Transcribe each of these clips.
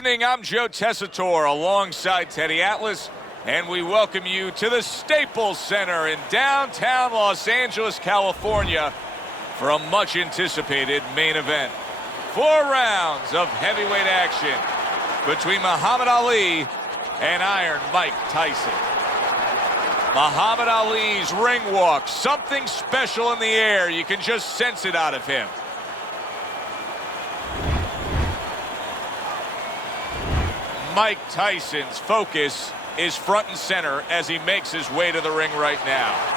evening. I'm Joe Tessitore alongside Teddy Atlas, and we welcome you to the Staples Center in downtown Los Angeles, California for a much-anticipated main event. 4 rounds of heavyweight action between Muhammad Ali and Iron Mike Tyson. Muhammad Ali's ring walk, something special in the air. You can just sense it out of him. Mike Tyson's focus is front and center as he makes his way to the ring right now.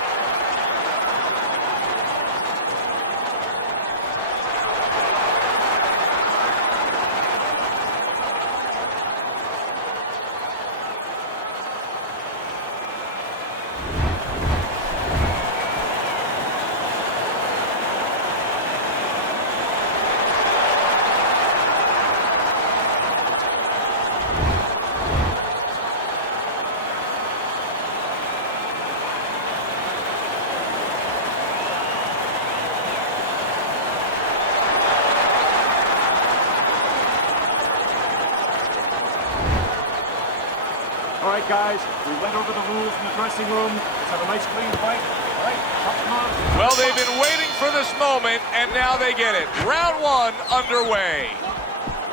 All right, guys, we went over the rules in the dressing room. Let's have a nice, clean fight. All right, come on. Well, they've been waiting for this moment, and now they get it. Round 1 underway.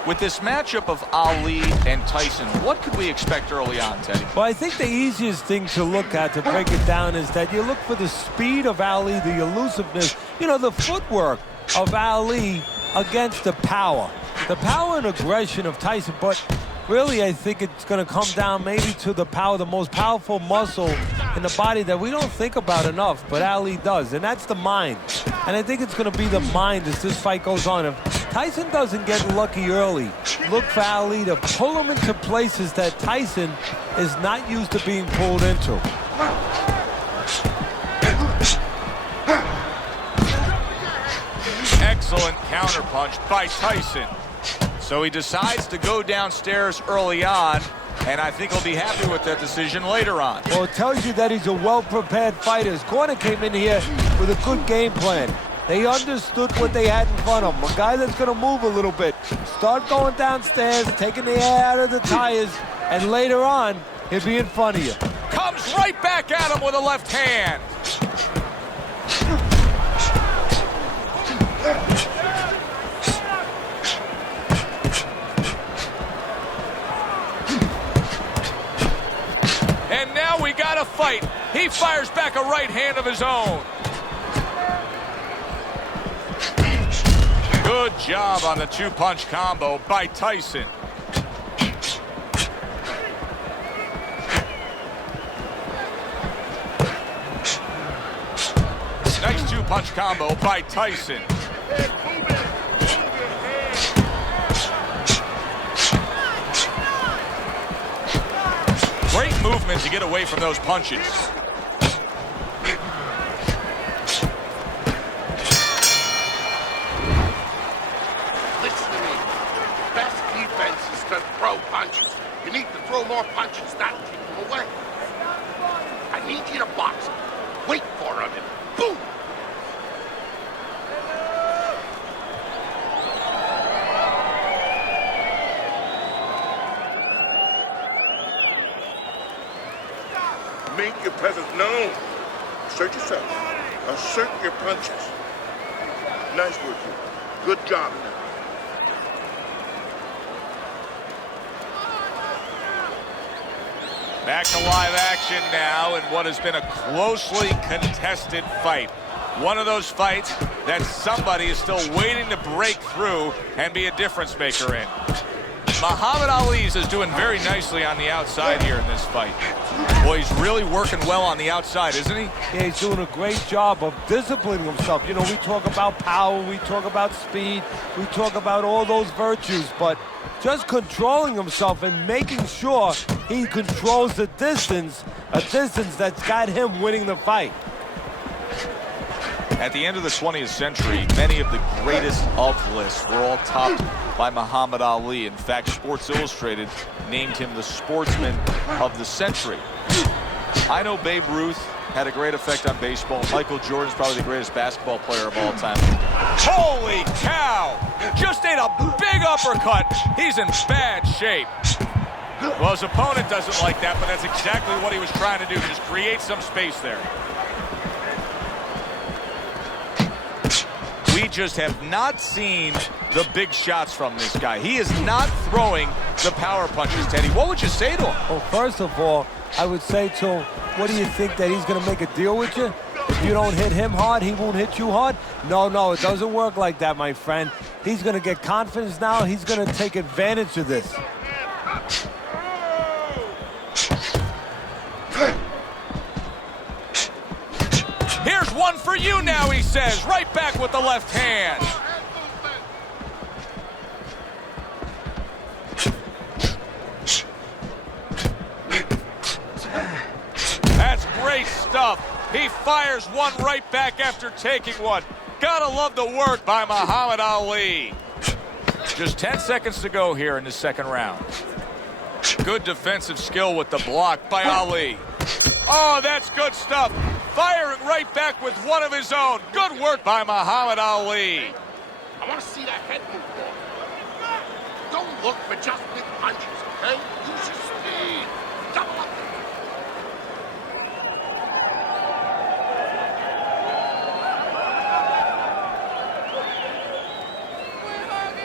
With this matchup of Ali and Tyson, what could we expect early on, Teddy? Well, I think the easiest thing to look at, to break it down, is that you look for the speed of Ali, the elusiveness, the footwork of Ali against the power. The power and aggression of Tyson, but really, I think it's going to come down maybe to the power, the most powerful muscle in the body that we don't think about enough, but Ali does, and that's the mind. And I think it's going to be the mind as this fight goes on. If Tyson doesn't get lucky early, look for Ali to pull him into places that Tyson is not used to being pulled into. Excellent counterpunch by Tyson. So he decides to go downstairs early on, and I think he'll be happy with that decision later on. Well, it tells you that he's a well-prepared fighter. His corner came in here with a good game plan. They understood what they had in front of him. A guy that's going to move a little bit. Start going downstairs, taking the air out of the tires, and later on, he'll be in front of you. Comes right back at him with a left hand. And now we got a fight. He fires back a right hand of his own. Good job on the 2-punch combo by Tyson. Nice 2-punch combo by Tyson. Great movement to get away from those punches. Listen to me. Best defense is to throw punches. You need to throw more punches, not keep them away. I need you to box him. Wait for him and boom! Make your presence known. Assert yourself. Assert your punches. Nice work, you. Good job. Back to live action now in what has been a closely contested fight. One of those fights that somebody is still waiting to break through and be a difference maker in. Muhammad Ali is doing very nicely on the outside here in this fight. Boy, he's really working well on the outside, isn't he? Yeah, he's doing a great job of disciplining himself. We talk about power, we talk about speed, we talk about all those virtues, but just controlling himself and making sure he controls the distance, a distance that's got him winning the fight. At the end of the 20th century, many of the greatest of lists were all topped by Muhammad Ali. In fact, Sports Illustrated named him the sportsman of the century. I know Babe Ruth had a great effect on baseball. Michael Jordan's probably the greatest basketball player of all time. Holy cow! Just ate a big uppercut. He's in bad shape. Well, his opponent doesn't like that, but that's exactly what he was trying to do, just create some space there. We just have not seen the big shots from this guy. He is not throwing the power punches, Teddy. What would you say to him? Well, first of all, I would say to him, what do you think, that he's going to make a deal with you? If you don't hit him hard, he won't hit you hard? No, it doesn't work like that, my friend. He's going to get confidence now. He's going to take advantage of this. Here's one for you now, he says. Right back with the left hand. That's great stuff. He fires one right back after taking one. Gotta love the work by Muhammad Ali. Just 10 seconds to go here in the second round. Good defensive skill with the block by Ali. Oh, that's good stuff. Firing right back with one of his own. Good work by Muhammad Ali. I want to see that head move more. Don't look for just big punches, okay? Use your speed. Double up.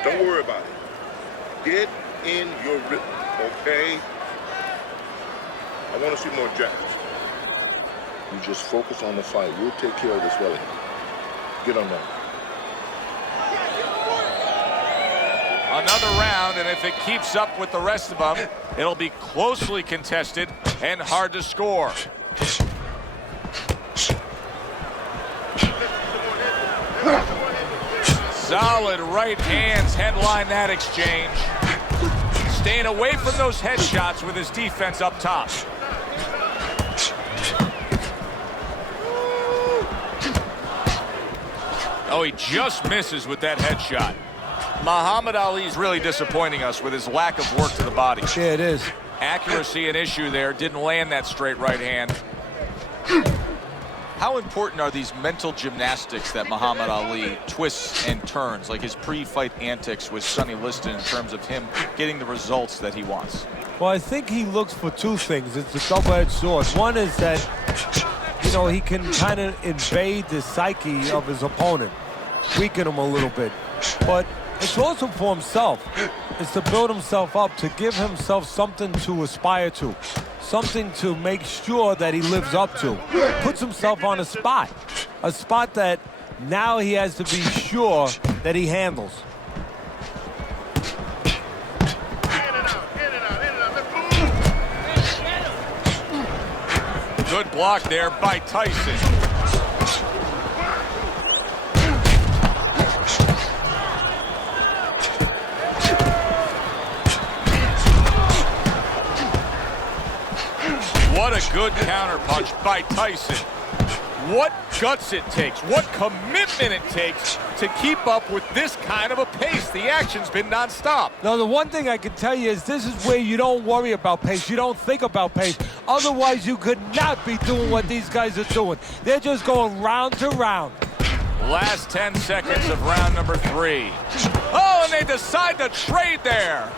Don't worry about it. Get in your rhythm, okay? I want to see more jabs. You just focus on the fight. We'll take care of this well. Get on that. Another round, and if it keeps up with the rest of them, it'll be closely contested and hard to score. Solid right hands headline that exchange. Staying away from those headshots with his defense up top. Oh, he just misses with that headshot. Muhammad Ali's really disappointing us with his lack of work to the body. Yeah, it is. Accuracy an issue there. Didn't land that straight right hand. How important are these mental gymnastics that Muhammad Ali twists and turns, like his pre-fight antics with Sonny Liston, in terms of him getting the results that he wants? Well, I think he looks for two things. It's a double-edged sword. One is that, you know, he can kind of invade the psyche of his opponent, weaken him a little bit. But it's also for himself. It's to build himself up, to give himself something to aspire to, something to make sure that he lives up to. Puts himself on a spot that now he has to be sure that he handles. Good block there by Tyson. What a good counterpunch by Tyson. What guts it takes, what commitment it takes to keep up with this kind of a pace. The action's been nonstop. Now, the one thing I can tell you is this is where you don't worry about pace. You don't think about pace. Otherwise, you could not be doing what these guys are doing. They're just going round to round. Last 10 seconds of round number 3. Oh, and they decide to trade there.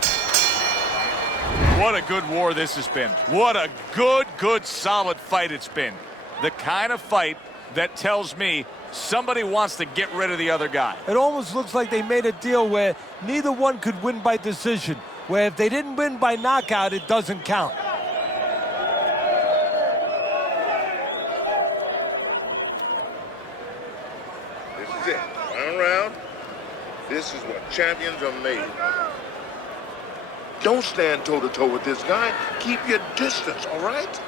What a good war this has been. What a good, solid fight it's been. The kind of fight that tells me somebody wants to get rid of the other guy. It almost looks like they made a deal where neither one could win by decision, where if they didn't win by knockout, it doesn't count. This is it. Round round. This is what champions are made. Don't stand toe-to-toe with this guy. Keep your distance, all right?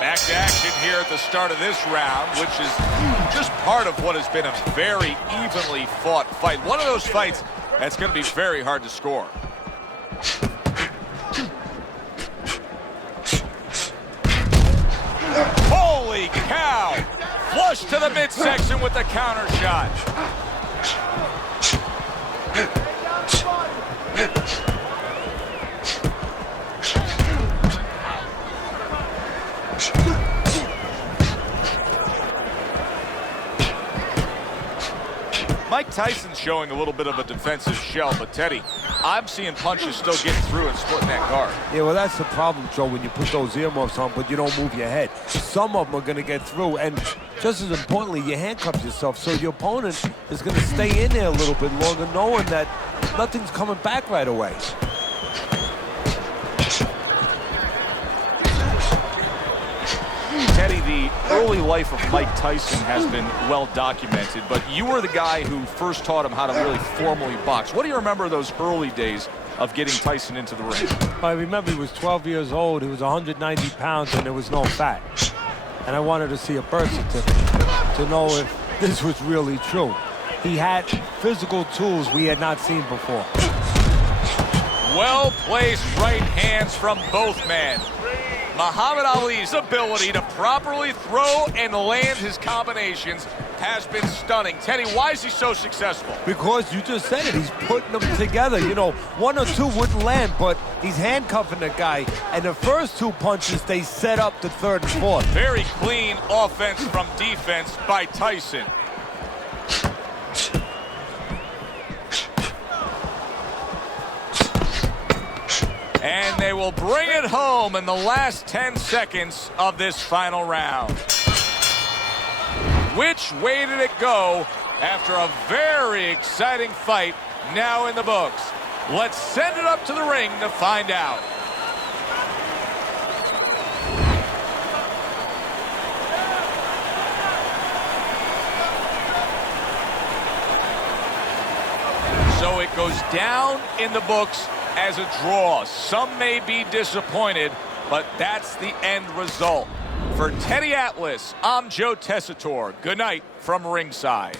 Back to action here at the start of this round, which is just part of what has been a very evenly fought fight. One of those fights that's going to be very hard to score. Holy cow! Flush to the midsection with the counter shot. Tyson's showing a little bit of a defensive shell, but Teddy, I'm seeing punches still getting through and splitting that guard. Yeah, well, that's the problem, Joe, when you put those earmuffs on, but you don't move your head. Some of them are going to get through, and just as importantly, you handcuff yourself, so your opponent is going to stay in there a little bit longer, knowing that nothing's coming back right away. Teddy, the early life of Mike Tyson has been well documented, but you were the guy who first taught him how to really formally box. What do you remember of those early days of getting Tyson into the ring? I remember he was 12 years old, he was 190 pounds, and there was no fat. And I wanted to see a birth certificate to know if this was really true. He had physical tools we had not seen before. Well-placed right hands from both men. Muhammad Ali's ability to properly throw and land his combinations has been stunning. Teddy, why is he so successful? Because you just said it, he's putting them together. You know, one or two wouldn't land, but he's handcuffing the guy. And the first two punches, they set up the third and fourth. Very clean offense from defense by Tyson. And they will bring it home in the last 10 seconds of this final round. Which way did it go after a very exciting fight now in the books? Let's send it up to the ring to find out. So it goes down in the books as a draw. Some may be disappointed, but that's the end result. For Teddy Atlas, I'm Joe Tessitore. Good night from ringside.